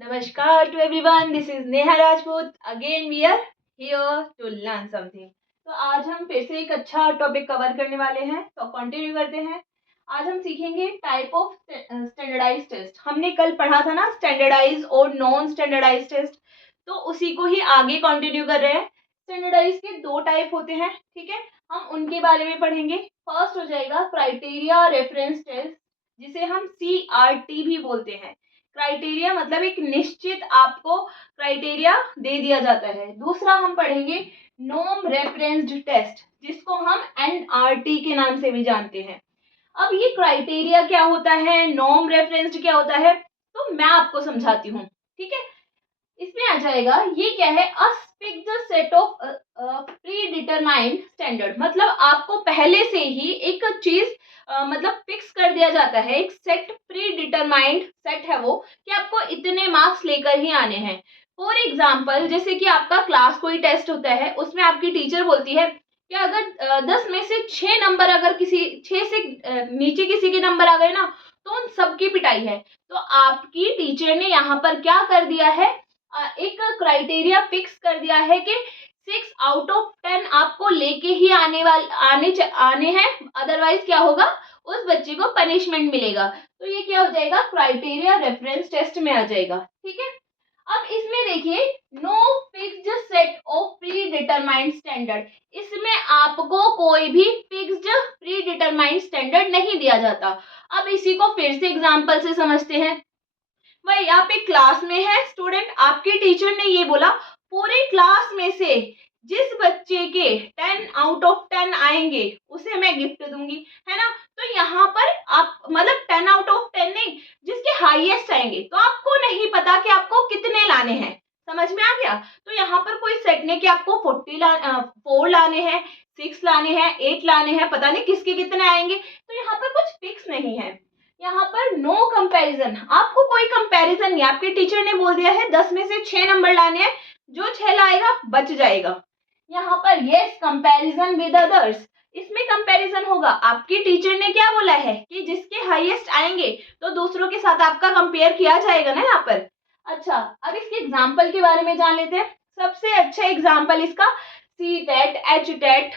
Namaskar to everyone. This is Neha Rajput. Again we are here to learn something. तो आज हम फिर से एक अच्छा टॉपिक कवर करने वाले हैं, तो कंटिन्यू करते हैं। आज हम सीखेंगे टाइप ऑफ स्टैंडर्डाइज टेस्ट। हमने कल पढ़ा था ना स्टैंडर्डाइज और नॉन स्टैंडर्डाइज टेस्ट, तो उसी को ही आगे कंटिन्यू कर रहे हैं। स्टैंडर्डाइज के दो टाइप होते हैं, ठीक है, हम उनके बारे में पढ़ेंगे। फर्स्ट हो जाएगा क्राइटेरिया रेफरेंस टेस्ट, जिसे हम CRT भी बोलते हैं। क्राइटेरिया मतलब एक निश्चित आपको क्राइटेरिया दे दिया जाता है। दूसरा हम पढ़ेंगे नॉर्म रेफरेंस्ड टेस्ट, जिसको हम NRT के नाम से भी जानते हैं। अब ये क्राइटेरिया क्या होता है, नॉर्म रेफरेंस्ड क्या होता है, तो मैं आपको समझाती हूँ, ठीक है। इसमें आ जाएगा, ये क्या है, a fixed set of predetermined standard, मतलब आपको पहले से ही एक चीज मतलब फिक्स कर दिया जाता है, एक सेट प्री डिटरमाइंड सेट है वो, कि आपको इतने मार्क्स लेकर ही आने हैं। फॉर एग्जाम्पल, जैसे कि आपका क्लास कोई टेस्ट होता है, उसमें आपकी टीचर बोलती है कि अगर 10 में से 6 नंबर, अगर किसी 6 से नीचे किसी के नंबर आ गए ना, तो उन सबकी पिटाई है। तो आपकी टीचर ने यहाँ पर क्या कर दिया है, एक क्राइटेरिया फिक्स कर दिया है कि 6 आउट ऑफ 10 आपको लेके ही आने हैं, अदरवाइज क्या होगा, उस बच्चे को पनिशमेंट मिलेगा। तो ये क्या हो जाएगा, क्राइटेरिया रेफरेंस टेस्ट में आ जाएगा, ठीक है। अब इसमें देखिए, no fixed set of predetermined standard, इसमें आपको कोई भी फिक्स्ड प्री डिटरमाइंड स्टैंडर्ड नहीं दिया जाता। अब इसी को फिर से एग्जांपल से समझते हैं। वही आप एक क्लास में है स्टूडेंट, आपके टीचर ने ये बोला पूरे क्लास में से जिस बच्चे के 10 आउट ऑफ 10 आएंगे उसे मैं गिफ्ट दूंगी, है ना। तो यहाँ पर आप मतलब 10 आउट ऑफ 10 नहीं, जिसके हाईएस्ट आएंगे, तो आपको नहीं पता कि आपको कितने लाने हैं, समझ में आ गया। तो यहाँ पर कोई सेट नहीं कि आपको 4 लाने हैं, 6 लाने हैं, 8 लाने हैं, पता नहीं किसके कितने आएंगे। तो यहाँ पर कुछ फिक्स नहीं है। यहाँ पर नो कंपैरिजन, आपको कोई कंपैरिजन नहीं, आपके टीचर ने बोल दिया है 10 में से 6 नंबर लाने हैं, जो 6 लाएगा बच जाएगा। यहाँ पर यस कंपैरिजन विद अदर्स, इसमें कंपैरिजन होगा। आपकी टीचर ने क्या बोला है कि जिसके हाईएस्ट आएंगे तो दूसरों के साथ आपका कंपेयर किया जाएगा ना यहाँ पर। अच्छा, अब इसके एग्जाम्पल के बारे में जान लेते हैं। सबसे अच्छा एग्जाम्पल इसका CTET, HTET,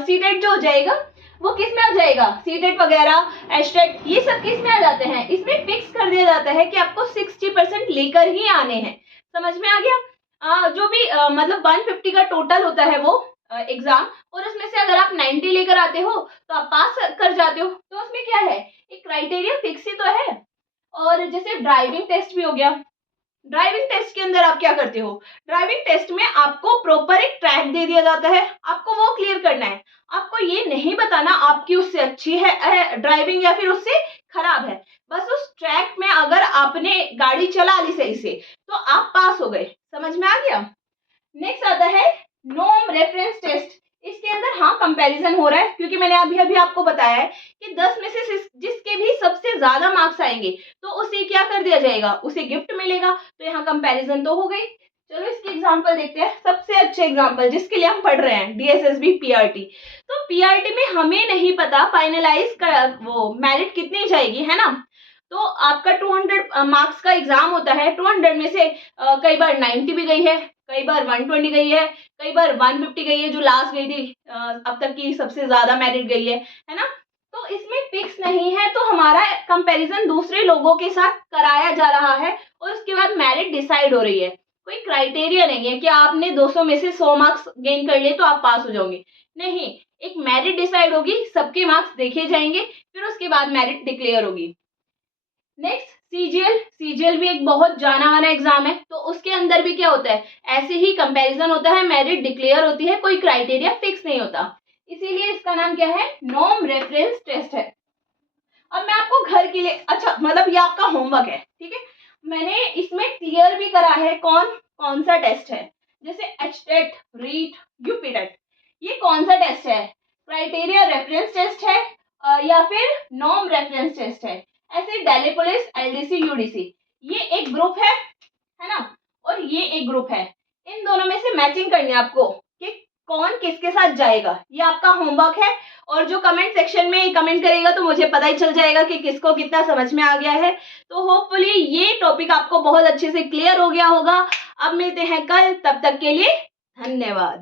CTET जो हो जाएगा वो किस में आ जाएगा, CTET वगैरह, HTET, ये सब किस में आ जाते हैं, इसमें फिक्स कर दिया जाता है कि आपको 60% लेकर ही आने हैं। समझ में आ गया। जो भी मतलब 150 का टोटल होता है वो एग्जाम, और उसमें से अगर आप 90 लेकर आते हो तो आप पास कर जाते हो। तो उसमें क्या है, एक क्राइटेरिया फिक्स ही तो है। और जैसे ड्राइविंग टेस्ट भी हो गया, ड्राइविंग टेस्ट के अंदर आप क्या करते हो, ड्राइविंग टेस्ट में आपको प्रॉपर एक ट्रैक दे दिया जाता है, आपको वो क्लियर करना है। आपको ये नहीं बताना आपकी उससे अच्छी है ड्राइविंग या फिर उससे खराब है। बस उस ट्रैक में अगर आपने गाड़ी चला ली सही से तो आप पास हो गए। समझ में आ गया। नेक्स्ट आता है नॉर्म रेफरेंस टेस्ट। इसके अंदर हाँ कंपैरिजन हो रहा है, क्योंकि मैंने अभी अभी आपको बताया है कि 10 में से जिसके भी सबसे ज्यादा मार्क्स आएंगे तो उसे क्या कर दिया जाएगा, उसे गिफ्ट मिलेगा। तो यहाँ कंपैरिजन तो हो गई। चलो इसकी एग्जांपल देखते हैं। सबसे अच्छे एग्जांपल जिसके लिए हम पढ़ रहे हैं, DSSB PRT। तो PRT में हमें नहीं पता फाइनलाइज का वो मेरिट कितनी जाएगी, है ना। तो आपका 200 मार्क्स का एग्जाम होता है, 200 में से कई बार 90 भी गई है, कई बार 120 गई है, कई बार 150 गई है, जो लास्ट गई थी अब तक की सबसे ज्यादा मेरिट गई है ना। तो इसमें फिक्स नहीं है, तो हमारा कंपैरिजन दूसरे लोगों के साथ कराया जा रहा है और उसके बाद मेरिट डिसाइड हो रही है। कोई क्राइटेरिया नहीं है कि आपने 200 में से 100 मार्क्स गेन कर लिए तो आप पास हो जाओगे, नहीं। एक मेरिट डिसाइड होगी, सबके मार्क्स देखे जाएंगे, फिर उसके बाद मेरिट डिक्लेयर होगी। नेक्स्ट सीजीएल भी एक बहुत जाना माना एग्जाम है, तो उसके अंदर भी क्या होता है, ऐसे ही कंपैरिजन होता है, मेरिट डिक्लेयर होती है, कोई क्राइटेरिया फिक्स नहीं होता। इसीलिए इसका नाम क्या है, नॉर्म रेफरेंस टेस्ट है। अब मैं आपको घर के लिए, अच्छा मतलब ये आपका होमवर्क है, ठीक है। मैंने इसमें क्लियर भी करा है कौन कौन सा टेस्ट है। जैसे HTET, रीट, यूपीटेट, ये कौन सा टेस्ट है, क्राइटेरिया रेफरेंस टेस्ट है या फिर नॉर्म रेफरेंस टेस्ट है। ऐसे दिल्ली पुलिस, LDC, UDC, ये एक ग्रुप है ना, और ये एक ग्रुप है। इन दोनों में से मैचिंग करनी है आपको कि कौन किसके साथ जाएगा, ये आपका होमवर्क है। और जो कमेंट सेक्शन में कमेंट करेगा तो मुझे पता ही चल जाएगा कि किसको कितना समझ में आ गया है। तो होपफुली ये टॉपिक आपको बहुत अच्छे से क्लियर हो गया होगा। अब मिलते हैं कल, तब तक के लिए धन्यवाद।